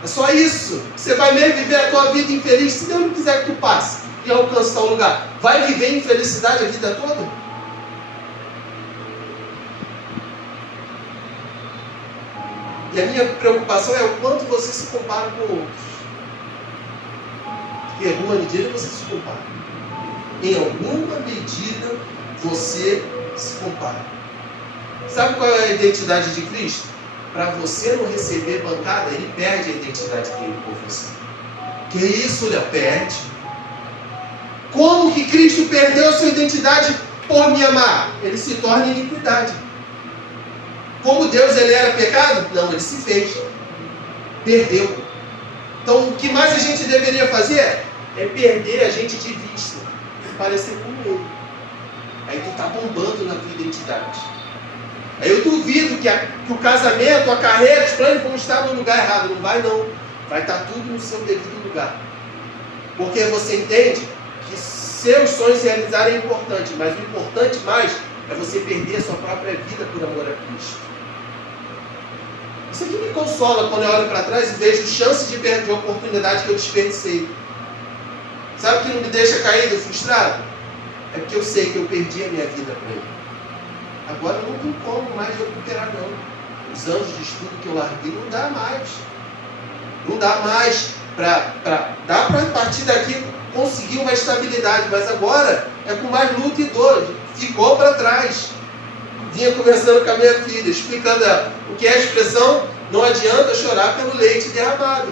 É só isso? Você vai mesmo viver a tua vida infeliz? Se Deus não quiser que tu passe e alcance tal lugar, vai viver em infelicidade a vida toda? E a minha preocupação é o quanto você se compara com outros. Porque em alguma medida você se compara. Em alguma medida você se compara. Sabe qual é a identidade de Cristo? Para você não receber bancada, ele perde a identidade dele por você. Que isso, Léo? Perde. Como que Cristo perdeu a sua identidade por me amar? Ele se torna iniquidade. Como Deus, ele era pecado? Não, ele se fez. Perdeu. Então, o que mais a gente deveria fazer é perder a gente de vista. Parecer com ele. Aí tu está bombando na tua identidade. Aí eu duvido que o casamento, a carreira, os planos vão estar no lugar errado. Não vai não. Vai estar tudo no seu devido lugar. Porque você entende que seus sonhos realizarem é importante, mas o importante mais é você perder a sua própria vida por amor a Cristo. Isso aqui me consola quando eu olho para trás e vejo chance de oportunidade que eu desperdicei. Sabe o que não me deixa caído, frustrado? É porque eu sei que eu perdi a minha vida para ele. Agora eu não tenho como mais recuperar não. Os anos de estudo que eu larguei não dá mais. Não dá mais dá para partir daqui conseguiu uma estabilidade, mas agora é com mais luta e dor. Ficou para trás. Vinha conversando com a minha filha, explicando ela o que é a expressão não adianta chorar pelo leite derramado.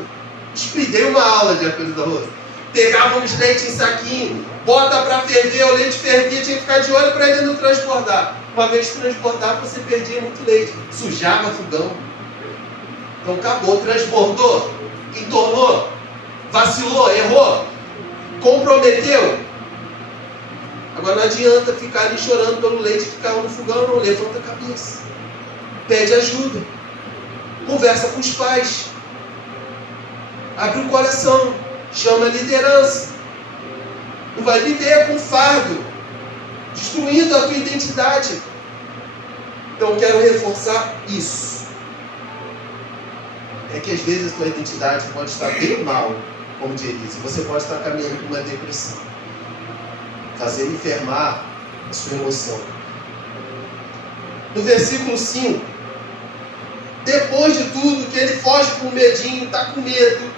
Dei uma aula de Arthur da Rosa. Pegávamos leite em saquinho, bota para ferver, o leite fervia, tinha que ficar de olho para ele não transbordar. Uma vez que transbordava, você perdia muito leite, sujava fogão. Então acabou, transbordou, entornou, vacilou, errou, comprometeu. Agora não adianta ficar ali chorando pelo leite que caiu no fogão, não. Levanta a cabeça, pede ajuda, conversa com os pais, abre o coração, chama a liderança. Não vai viver com fardo, destruindo a tua identidade. Então eu quero reforçar isso. É que às vezes a tua identidade pode estar bem mal, como diz Elise. Você pode estar caminhando com uma depressão, fazer enfermar a sua emoção. No versículo 5, depois de tudo, que ele foge com medinho, está com medo.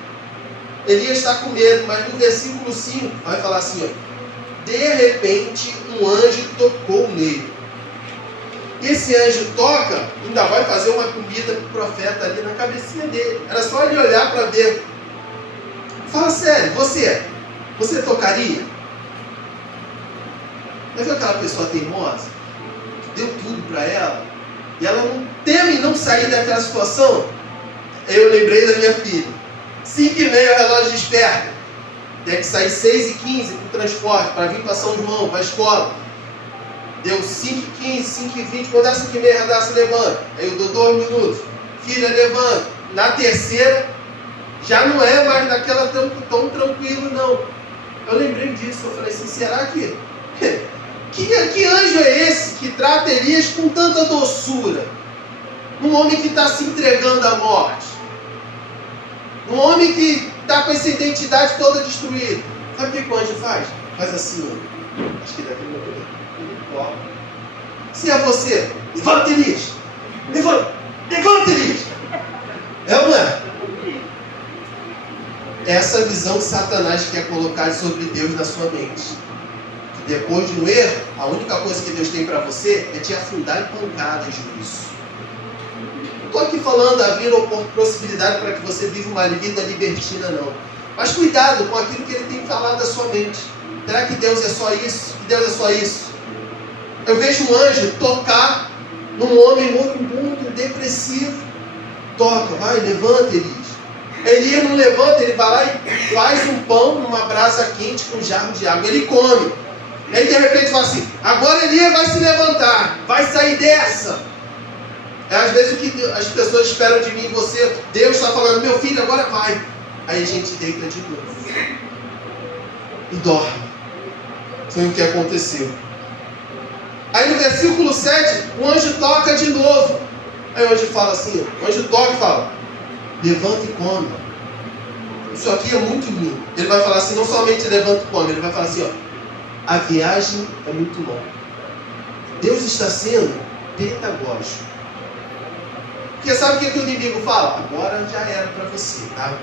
Elias está com medo, mas no versículo 5 vai falar assim, ó, de repente um anjo tocou nele. Esse anjo toca, ainda vai fazer uma comida para o profeta ali na cabecinha dele. Era só ele olhar para ver. Fala sério, você tocaria? Já viu aquela pessoa teimosa? Que deu tudo para ela? E ela não teme não sair daquela situação? Eu lembrei da minha filha. 5h30 o relógio desperta. Tem que sair 6h15 para o transporte, para vir para São João, para a escola. Deu 5h15, 5h20, quando dá 5h30, Radassa levanta. Aí eu dou 2 minutos. Filha, levanta. Na terceira, já não é mais daquela tão tranquilo, não. Eu lembrei disso, eu falei assim, será que... Que anjo é esse que trata Elias com tanta doçura? Um homem que está se entregando à morte. Um homem que está com essa identidade toda destruída. Sabe o que o anjo faz? Faz assim, ó. Acho que daqui não. Se é você, levanta, Elias. Levanta, Elias. É ou não é? Essa visão que Satanás quer colocar sobre Deus na sua mente. Que depois de um erro, a única coisa que Deus tem para você é te afundar em pancada, em juízo. Não estou aqui falando, abrindo possibilidade para que você viva uma vida libertina, não. Mas cuidado com aquilo que ele tem falado da sua mente. Será que Deus é só isso? Que Deus é só isso? Eu vejo um anjo tocar num homem moribundo, depressivo. Toca, vai, levanta, Elias. Elias não levanta, ele vai lá e faz um pão numa brasa quente com um jarro de água. Ele come. Aí de repente fala assim, agora Elias vai se levantar, vai sair dessa. É às vezes o que as pessoas esperam de mim e você. Deus está falando, meu filho, agora vai. Aí a gente deita de novo e dorme. Foi o que aconteceu. Aí no versículo 7, o anjo toca de novo. Aí o anjo fala assim, o anjo toca e fala, levanta e come. Isso aqui é muito lindo. Ele vai falar assim, não somente levanta e come, ele vai falar assim, ó, a viagem é muito longa. Deus está sendo pedagógico. Porque sabe o que o inimigo fala? Agora já era para você, tá?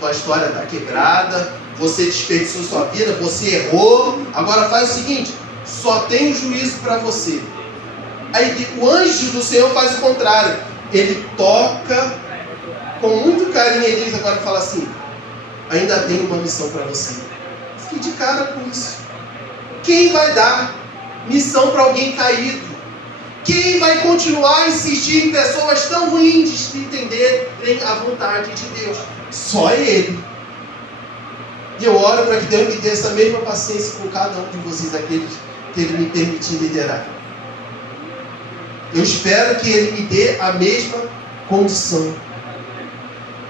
Tua história está quebrada, você desperdiçou sua vida, você errou. Agora faz o seguinte, só tem o juízo para você. Aí o anjo do Senhor faz o contrário. Ele toca com muito carinho em Elias, agora fala assim, ainda tem uma missão para você. Fique de cara com isso. Quem vai dar missão para alguém caído? Quem vai continuar a insistir em pessoas tão ruins de entenderem a vontade de Deus? Só Ele. E eu oro para que Deus me dê essa mesma paciência com cada um de vocês, aqueles que Ele me permitir liderar. Eu espero que Ele me dê a mesma condição.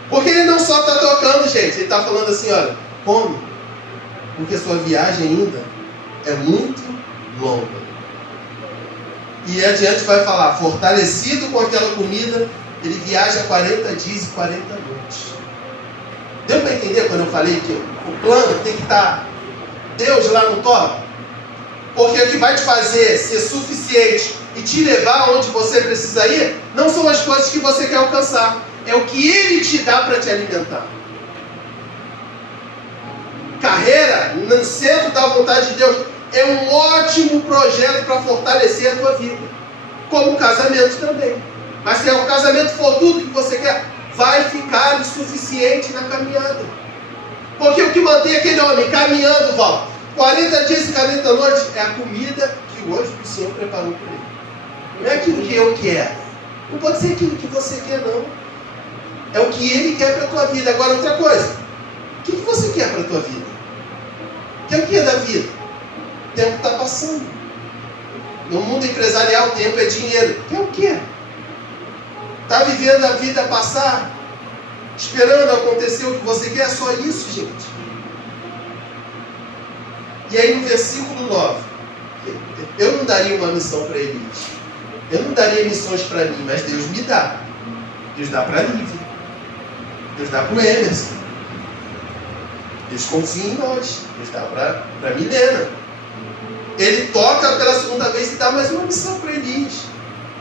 Porque Ele não só está tocando, gente. Ele está falando assim, olha, come. Porque a sua viagem ainda é muito longa. E adiante vai falar, fortalecido com aquela comida, ele viaja 40 dias e 40 noites. Deu para entender quando eu falei que o plano tem que estar Deus lá no top? Porque o que vai te fazer ser suficiente e te levar onde você precisa ir, não são as coisas que você quer alcançar, é o que Ele te dá para te alimentar. carreira no centro da vontade de Deus é um ótimo projeto para fortalecer a tua vida. Como o casamento também. Mas se o casamento for tudo que você quer, vai ficar insuficiente na caminhada. Porque o que mantém aquele homem caminhando, Val, 40 dias e 40 noites, é a comida que hoje o Senhor preparou para ele. Não é aquilo que eu quero. Não pode ser aquilo que você quer, não. É o que Ele quer para a tua vida. Agora, outra coisa. O que você quer para a tua vida? Quer o que é da vida? O tempo está passando. No mundo empresarial, o tempo é dinheiro. Quer o que? Está vivendo a vida passar? Esperando acontecer o que você quer? É só isso, gente. E aí no versículo 9. Eu não daria uma missão para Elias. Eu não daria missões para mim, mas Deus me dá. Deus dá para a Lívia. Deus dá para o Emerson. Deus confia em nós. Deus dá para a Milena. Ele toca pela segunda vez e dá mais uma missão para Elias.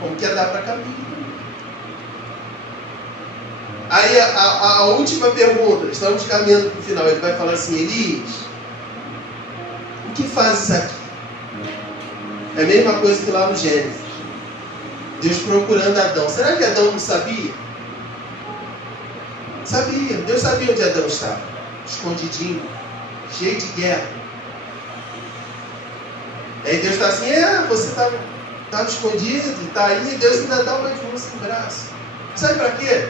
Como quer dar para a Camila. Aí a última pergunta. Estamos caminhando para o final. Ele vai falar assim: Elias, o que fazes aqui? É a mesma coisa que lá no Gênesis. Deus procurando Adão. Será que Adão não sabia? Sabia. Deus sabia onde Adão estava. Escondidinho. Cheio de guerra. Aí Deus está assim: você estava escondido, está aí. Deus ainda dá uma de mão sem braço. Sabe para quê?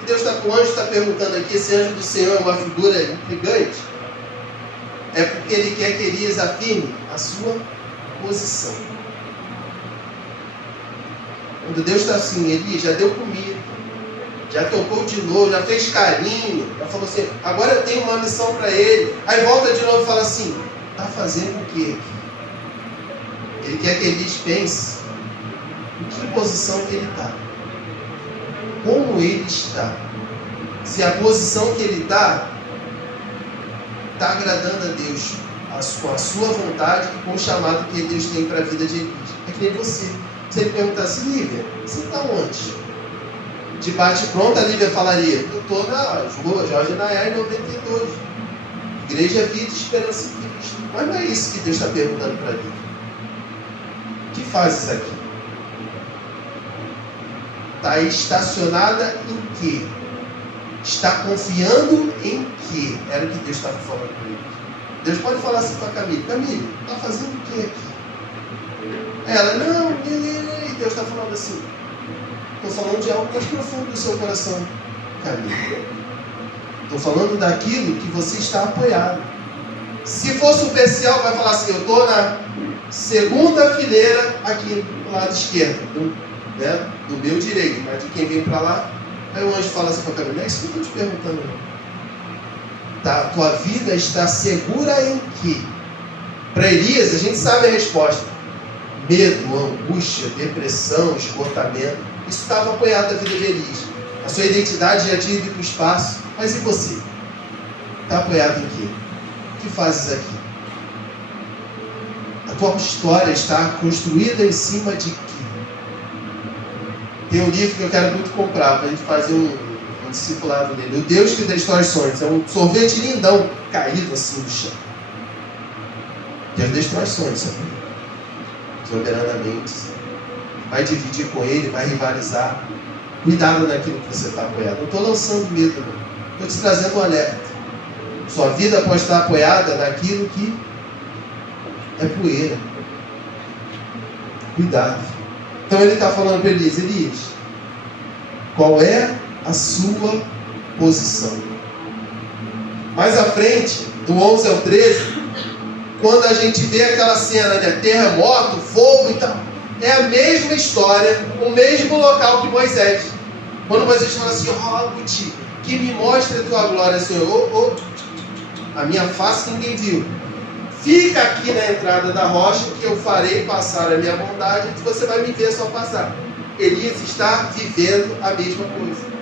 Que Deus está com o anjo, está perguntando aqui. Esse anjo do Senhor é uma figura intrigante. É porque ele quer que Elias afirme a sua posição. Quando Deus está assim: Elias, já deu comida, já tocou de novo, já fez carinho, já falou assim: agora eu tenho uma missão para ele. Aí volta de novo e fala assim: está fazendo o quê? Ele quer que Elias pense em que posição que ele está, como ele está, se a posição que ele está agradando a Deus, com a sua vontade e com o chamado que Deus tem para a vida de Elias. É que nem você. Se ele perguntasse: Lívia, você está onde? De bate pronto, a Lívia falaria: eu estou na rua Jorge Nayar 92. Igreja Vida e Esperança em Cristo. Mas não é isso que Deus está perguntando para a Lívia. O que fazes aqui? Está estacionada em quê? Está confiando em quê? Era o que Deus estava falando para ele. Deus pode falar assim para Camila: Camila, está fazendo o quê aqui? Ela: não, e Deus está falando assim: estou falando de algo mais profundo do seu coração, Camila. Estou falando daquilo que você está apoiado. Se for superficial, vai falar assim: eu estou na segunda fileira aqui do lado esquerdo, do meu direito, mas de quem vem para lá. Aí o anjo fala assim para a Camila: é isso que eu estou te perguntando. Tá, tua vida está segura em quê? Para Elias, a gente sabe a resposta: medo, angústia, depressão, esgotamento. Isso estava apoiado na vida de Elias. A sua identidade já tinha ido para o espaço. Mas e você? Está apoiado em quê? O que fazes aqui? A tua história está construída em cima de quê? Tem um livro que eu quero muito comprar para a gente fazer um discipulado nele. O Deus que destrói sonhos. É um sorvete lindão caído assim no chão. Deus destrói sonhos, sabe? Soberanamente. Vai dividir com ele, vai rivalizar. Cuidado naquilo que você está apoiado. Não estou lançando medo, não. Estou te trazendo um alerta. Sua vida pode estar apoiada naquilo que é poeira. Cuidado. Então ele está falando para Elias: Elias, qual é a sua posição? Mais à frente, do 11 ao 13, quando a gente vê aquela cena de terremoto, fogo e tal, é a mesma história, o mesmo local que Moisés. Quando Moisés fala assim: rogo-te que me mostre a tua glória, Senhor. A minha face ninguém viu. Fica aqui na entrada da rocha que eu farei passar a minha bondade e você vai me ver só passar. Elias está vivendo a mesma coisa.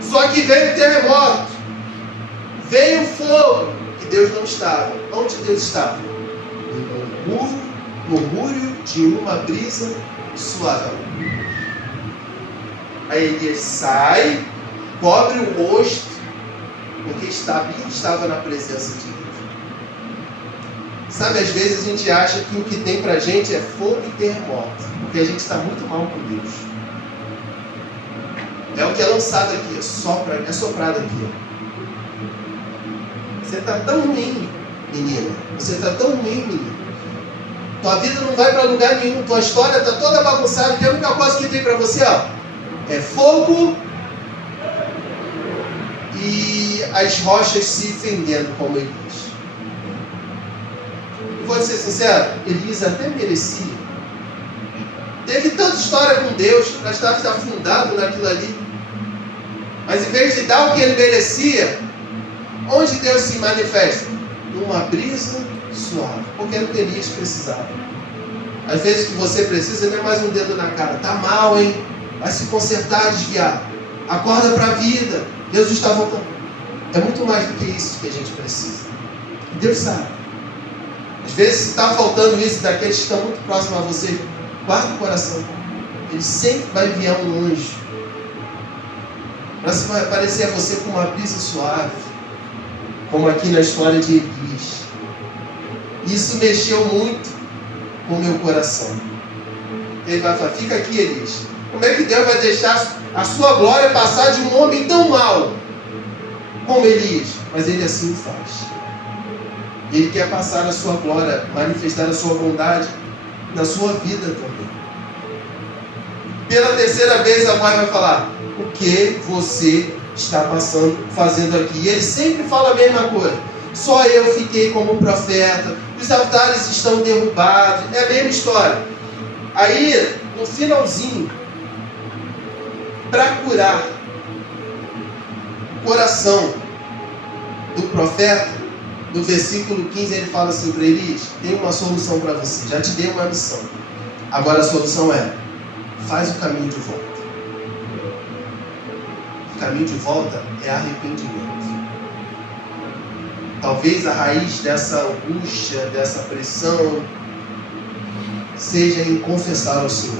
Só que veio o terremoto, veio o fogo, e Deus não estava. Onde Deus estava? No murmúrio de uma brisa suave. Aí Elias sai, cobre o rosto, porque estava na presença de Deus. Sabe, às vezes a gente acha que o que tem pra gente é fogo e terremoto, porque a gente está muito mal com Deus. É o que é lançado aqui, é soprado aqui. Você está tão ruim, menina. Você está tão ruim, menino. Tua vida não vai para lugar nenhum. Tua história está toda bagunçada. E a única coisa que tem para você, é fogo e as rochas se fendendo, como ele diz. E vou ser sincero, Elias até merecia. Teve tanta história com Deus para estar afundado naquilo ali. Mas em vez de dar o que ele merecia, onde Deus se manifesta? Numa brisa suave. Porque era o que Elias precisava. Às vezes o que você precisa não é mais um dedo na cara. Tá mal, hein? Vai se consertar, desviar. Acorda para a vida. Deus está voltando. É muito mais do que isso que a gente precisa. E Deus sabe. Às vezes, se está faltando isso daqueles que estão muito próximos a você, guarda o coração. Ele sempre vai enviar um anjo para se aparecer a você com uma brisa suave, como aqui na história de Elias. Isso mexeu muito com o meu coração. Ele vai falar: fica aqui, Elias. Como é que Deus vai deixar a sua glória passar de um homem tão mau como Elias? Mas ele assim o faz. Ele quer passar a sua glória, manifestar a sua bondade na sua vida também. Pela terceira vez a mãe vai falar: o que você está fazendo aqui? E ele sempre fala a mesma coisa: só eu fiquei como profeta, os altares estão derrubados. É a mesma história. Aí, no finalzinho, para curar o coração do profeta, no versículo 15 ele fala assim para Elias: tem uma solução para você, já te dei uma missão. Agora a solução é: faz o caminho de volta. O caminho de volta é arrependimento. Talvez a raiz dessa angústia, dessa pressão, seja em confessar ao Senhor: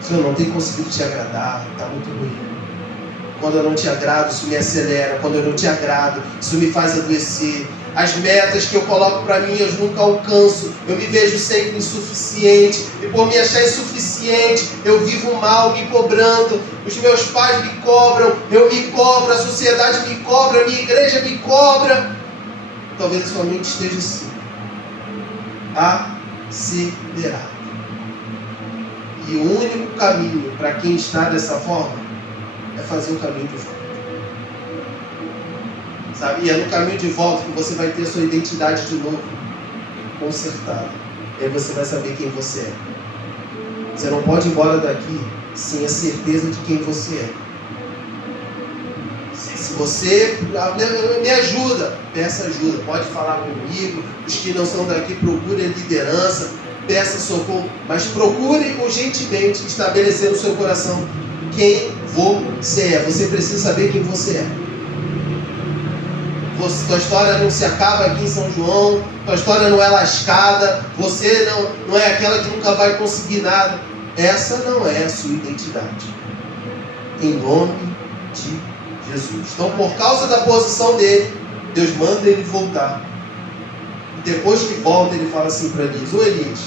Senhor, não tenho conseguido te agradar, está muito ruim. Quando eu não te agrado, isso me acelera. Quando eu não te agrado, isso me faz adoecer. As metas que eu coloco para mim, eu nunca alcanço. Eu me vejo sempre insuficiente. E por me achar insuficiente, eu vivo mal, me cobrando. Os meus pais me cobram, eu me cobro, a sociedade me cobra, a minha igreja me cobra. Talvez a sua mente esteja assim, acelerada. E o único caminho para quem está dessa forma é fazer o caminho de volta. Sabe? E é no caminho de volta que você vai ter a sua identidade de novo consertada. E aí você vai saber quem você é. Você não pode ir embora daqui sem a certeza de quem você é. Se você me ajuda, peça ajuda. Pode falar comigo. Os que não são daqui, procurem a liderança, peça socorro. Mas procure urgentemente estabelecer no seu coração quem você é. Você precisa saber quem você é. Tua história não se acaba aqui em São João. Tua história não é lascada. Você não é aquela que nunca vai conseguir nada. Essa não é a sua identidade. Em nome de Jesus. Então, por causa da posição dele, Deus manda ele voltar. E depois que volta, ele fala assim para Elias: ô Elias,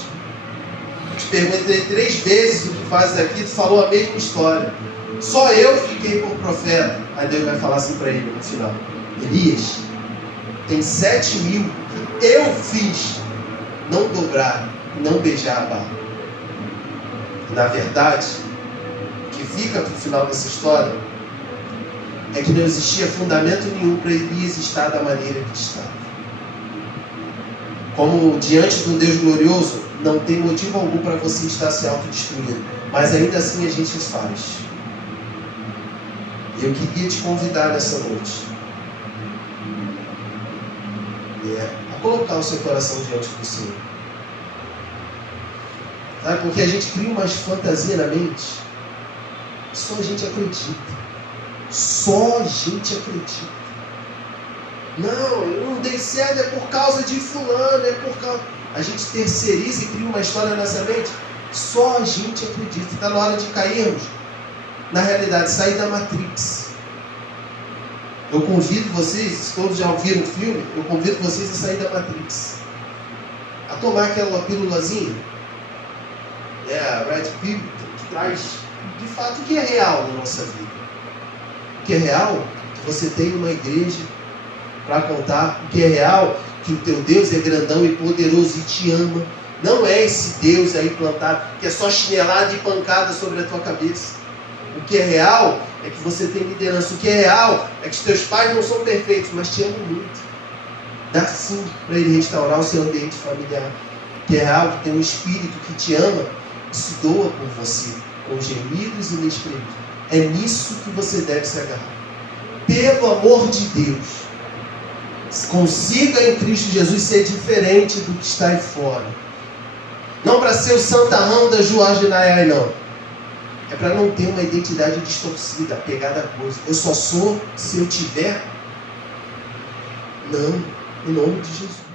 eu te perguntei 3 vezes o que fazes aqui, tu falou a mesma história. Só eu fiquei por profeta. Aí Deus vai falar assim para ele no final: Elias, tem 7.000 que eu fiz não dobrar, não beijar a barra. Na verdade, o que fica para o final dessa história é que não existia fundamento nenhum para Elias estar da maneira que estava. Como diante de um Deus glorioso, não tem motivo algum para você estar se autodestruindo. Mas ainda assim a gente faz. Eu queria te convidar nessa noite a colocar o seu coração diante do Senhor. Sabe? Porque a gente cria umas fantasias na mente. Só a gente acredita. Só a gente acredita. Não, eu não dei certo, é por causa de fulano, é por causa... A gente terceiriza e cria uma história nessa mente. Só a gente acredita. Está na hora de cairmos na realidade, sair da Matrix. Eu convido vocês, todos já viram o filme, eu convido vocês a sair da Matrix. A tomar aquela pílulazinha. A Red Pill, que traz, de fato, o que é real na nossa vida. O que é real, que você tem uma igreja para contar. O que é real, que o teu Deus é grandão e poderoso e te ama. Não é esse Deus aí plantado, que é só chinelada e pancada sobre a tua cabeça. O que é real é que você tem liderança. O que é real é que os teus pais não são perfeitos, mas te amam muito. Dá sim para ele restaurar o seu ambiente familiar. O que é real é que tem um espírito que te ama e se doa por você, com gemidos inexprimíveis. É nisso que você deve se agarrar. Pelo amor de Deus, consiga em Cristo Jesus ser diferente do que está aí fora. Não para ser o santarrão da Juargenaiai, não. É para não ter uma identidade distorcida, apegada a coisa. Eu só sou se eu tiver. Não, em nome de Jesus.